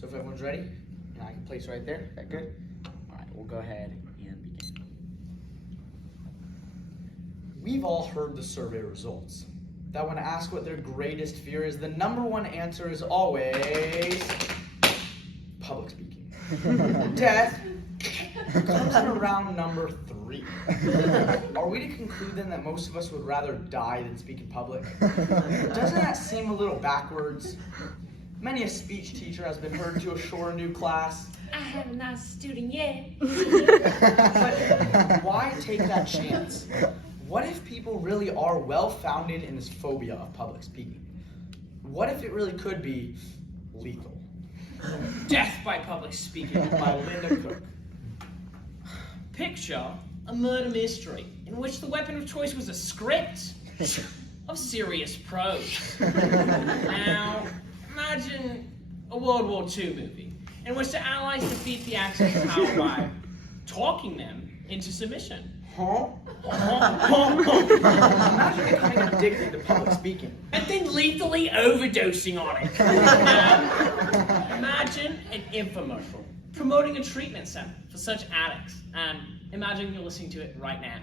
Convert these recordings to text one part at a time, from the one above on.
So if everyone's ready, I can place right there. Is that good? All right, we'll go ahead and begin. We've all heard the survey results. That when asked what their greatest fear is, the number one answer is always public speaking. Death comes in around number 3. Are we to conclude then that most of us would rather die than speak in public? Doesn't that seem a little backwards? Many a speech teacher has been heard to assure a new class, I haven't not a student yet. But why take that chance? What if people really are well-founded in this phobia of public speaking? What if it really could be legal? Death by public speaking By Linda Cook. Picture a murder mystery in which the weapon of choice was a script of serious prose. Now, imagine a World War II movie in which the Allies defeat the Axis power by talking them into submission. Imagine becoming addicted to public speaking. And then lethally overdosing on it. Now, imagine an infomercial promoting a treatment center for such addicts. And imagine you're listening to it right now.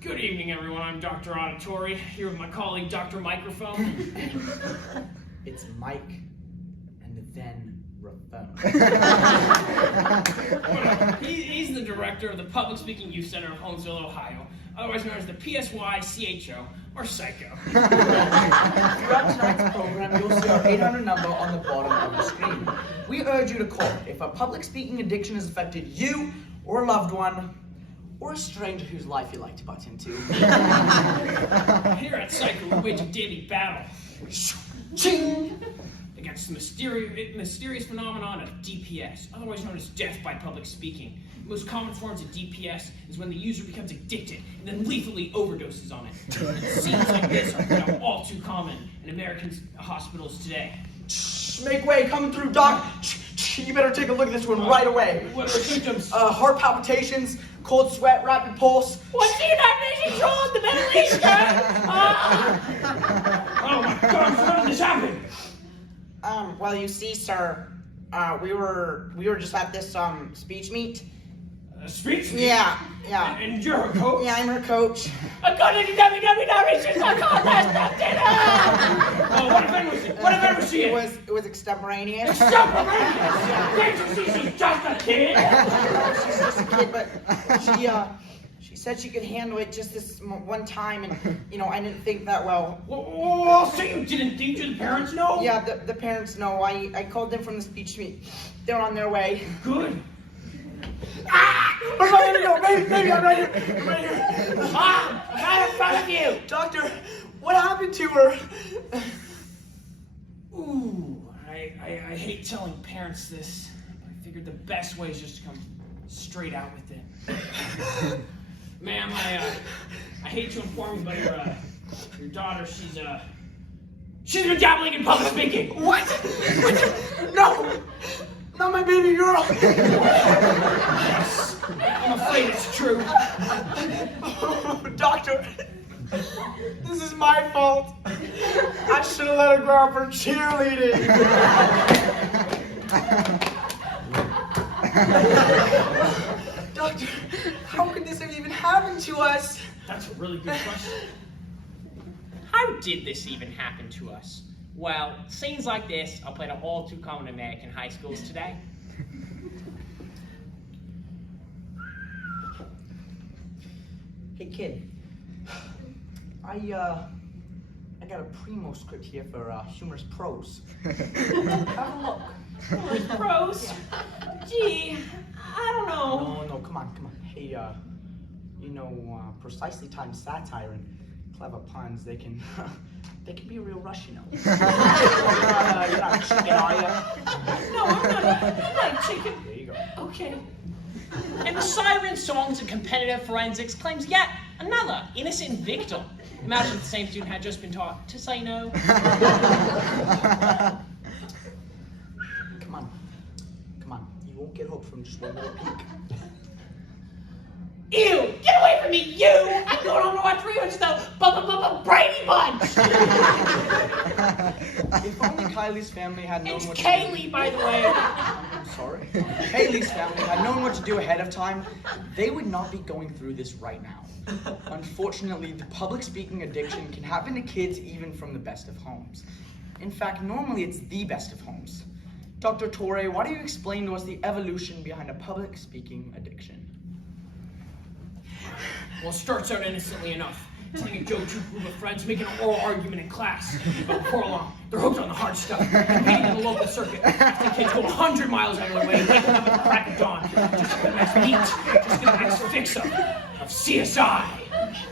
Good evening, everyone. I'm Dr. Auditory, here with my colleague, Dr. Microphone. It's Mike and then Raphone. He's the director of the Public Speaking Youth Center of Holmesville, Ohio, otherwise known as the PSYCHO, or Psycho. Throughout tonight's program, you'll see our 800 number on the bottom of the screen. We urge you to call if a public speaking addiction has affected you or a loved one, or a stranger whose life you like to butt into. Here at Psycho, we wage a daily battle Ching! against the mysterious phenomenon of DPS, otherwise known as death by public speaking. The most common forms of DPS is when the user becomes addicted and then lethally overdoses on it. Scenes like this are now all too common in American hospitals today. Make way, coming through, Doc. You better take a look at this one right away. What are the symptoms? Heart palpitations, cold sweat, rapid pulse. What's the United Nations on the Middle East? Oh my God! How did this happen? Well, you see, sir, we were just at this speech meet. Speech? Yeah. And you're her coach? Yeah, I'm her coach. I'm going to www.research.com/dinner! Oh, what event was it? What event was she in? It was extemporaneous. Extemporaneous! Can't you see she's just a kid? She's just a kid, but she said she could handle it just this one time, and I didn't think that well. Oh, so you didn't think? Did the parents know? Yeah, the parents know. I called them from the speech meet. They're on their way. Good. Where's my baby go? Baby, I'm right here. Ah, right in front of you. Doctor, what happened to her? Ooh, I hate telling parents this. I figured the best way is just to come straight out with it. Ma'am, I hate to inform you, but your daughter, she's been dabbling in public speaking. What? No! Not my baby girl! Yes, I'm afraid it's true. Oh, doctor, this is my fault. I should have let her grow up for cheerleading. Doctor, how could this have even happened to us? That's a really good question. How did this even happen to us? Well, scenes like this are played at all too common in American high schools today. Hey kid, I got a primo script here for humorous prose. Have a look. Prose? Gee, I don't know. No, come on. Hey, precisely timed satire and clever puns, they can be a real rush, You're not a chicken, are you? No, I'm not a chicken. There you go. Okay. And the siren songs and competitive forensics claims yet another innocent victim. Imagine if the same student had just been taught to say no. Come on. You won't get hooked from just one little peek. Ew! Get away from me, you! I'm going home to watch reruns of the Brady Bunch! If only Kylie's family had known It's what Kaylee, by the way. I'm sorry. Kaylee's family had known what to do ahead of time, they would not be going through this right now. Unfortunately, the public speaking addiction can happen to kids even from the best of homes. In fact, normally it's the best of homes. Dr. Torre, why don't you explain to us the evolution behind a public speaking addiction? Well, it starts out innocently enough. It's like a go-to group of friends making an oral argument in class. But before long, they're hooked on the hard stuff, competing in the local circuit. The kids go 100 miles out of their way, waking up at the crack of dawn, just to get the next beat, just to get the next fix-up of CSI.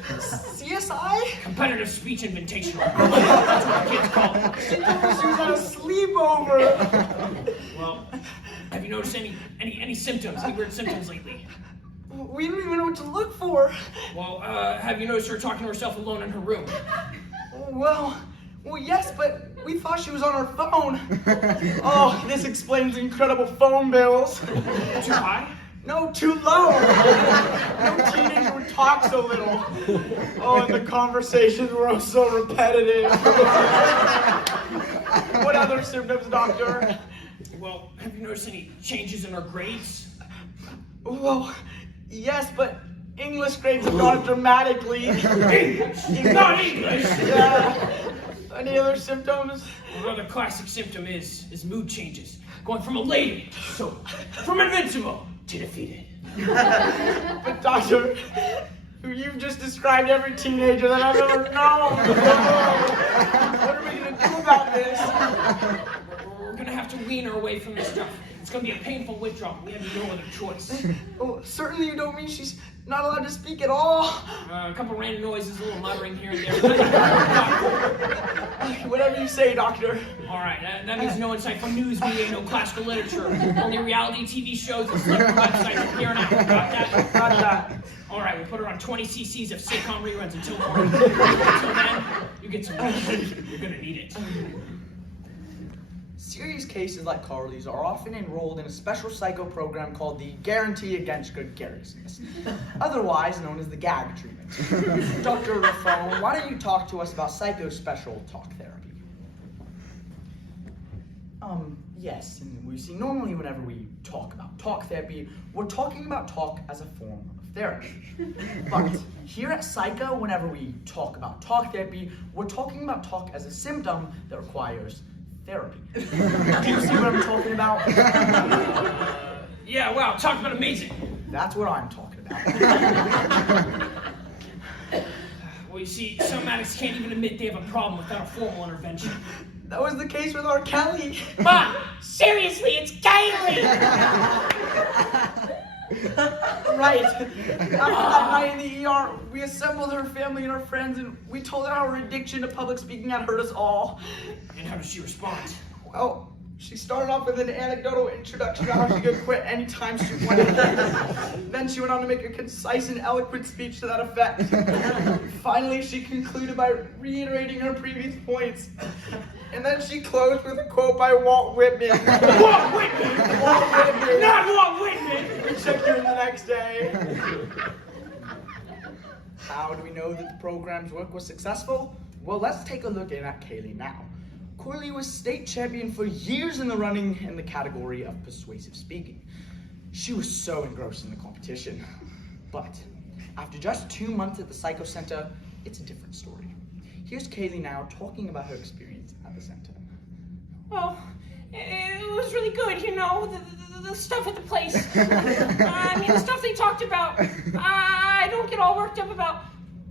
CSI? Competitive Speech Invitational. That's what the kids call it. She was at a sleepover. Well, have you noticed any symptoms, any weird symptoms lately? We don't even know what to look for. Well, have you noticed her talking to herself alone in her room? Well, yes, but we thought she was on her phone. Oh, this explains incredible phone bills. Too high? No, too low. No teenager would talk so little. Oh, and the conversations were oh so repetitive. What other symptoms, doctor? Well, have you noticed any changes in her grades? Well, yes, but English grades have gone up dramatically. English! Not English! Yeah. Any other symptoms? Another classic symptom is mood changes. Going from elated to sober. From invincible to defeated. But doctor, you've just described every teenager that I've ever known. What are we going to do about this? We're going to have to wean her away from this stuff. It's going to be a painful withdrawal. We have no other choice. Oh, certainly you don't mean she's not allowed to speak at all. A couple random noises, a little muttering here and there. Whatever you say, doctor. All right, that means no insightful news media, no classical literature, only reality TV shows and celebrity websites from here on out. Got that? Got that. All right, we'll put her on 20 cc's of sitcom reruns until morning. Until then, you get some rest. You're going to need it. Serious cases like Carly's are often enrolled in a special psycho program called the Guarantee Against Gregariousness, otherwise known as the GAG treatment. Dr. Raffone, why don't you talk to us about psycho-special talk therapy? Yes, and we see normally whenever we talk about talk therapy, we're talking about talk as a form of therapy. But here at Psycho, whenever we talk about talk therapy, we're talking about talk as a symptom that requires therapy. Do you see what I'm talking about? Yeah, wow, talk about amazing. That's what I'm talking about. Well, you see, some addicts can't even admit they have a problem without a formal intervention. That was the case with our Kelly. Mom, seriously, it's Kaylee! Right. After that night in the ER, we assembled her family and her friends, and we told her how her addiction to public speaking had hurt us all. And how does she respond? Well, she started off with an anecdotal introduction to how she could quit anytime she wanted. Then she went on to make a concise and eloquent speech to that effect. Finally, she concluded by reiterating her previous points. And then she closed with a quote by Walt Whitman. Walt Whitman! Walt Whitman! Not Walt Whitman! We checked her in the next day. How do we know that the program's work was successful? Well, let's take a look at Kaylee now. Kaylee was state champion for years in the running in the category of persuasive speaking. She was so engrossed in the competition. But after just 2 months at the Psycho Center, it's a different story. Here's Kaylee now talking about her experience at the center. Well, it was really good, you know, the stuff at the place. I mean, the stuff they talked about. I don't get all worked up about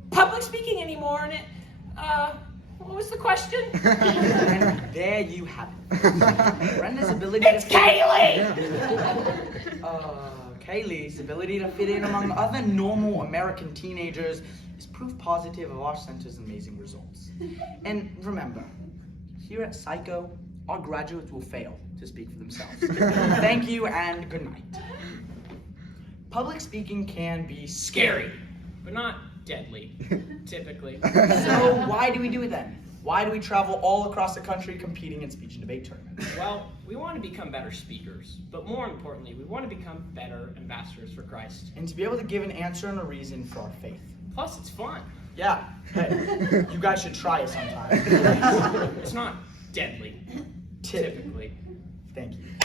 public speaking anymore, and it, what was the question? And there you have it. Brenda's ability It's to fit Kaylee! Kaylee's ability to fit in among other normal American teenagers is proof positive of our center's amazing results. And remember, here at Psycho, our graduates will fail to speak for themselves. Thank you and good night. Public speaking can be scary. But not deadly, typically. So why do we do it then? Why do we travel all across the country competing in speech and debate tournaments? Well, we want to become better speakers, but more importantly, we want to become better ambassadors for Christ. And to be able to give an answer and a reason for our faith. Plus, it's fun. Yeah, hey, you guys should try it sometime. It's not deadly. Tip. Typically. Thank you.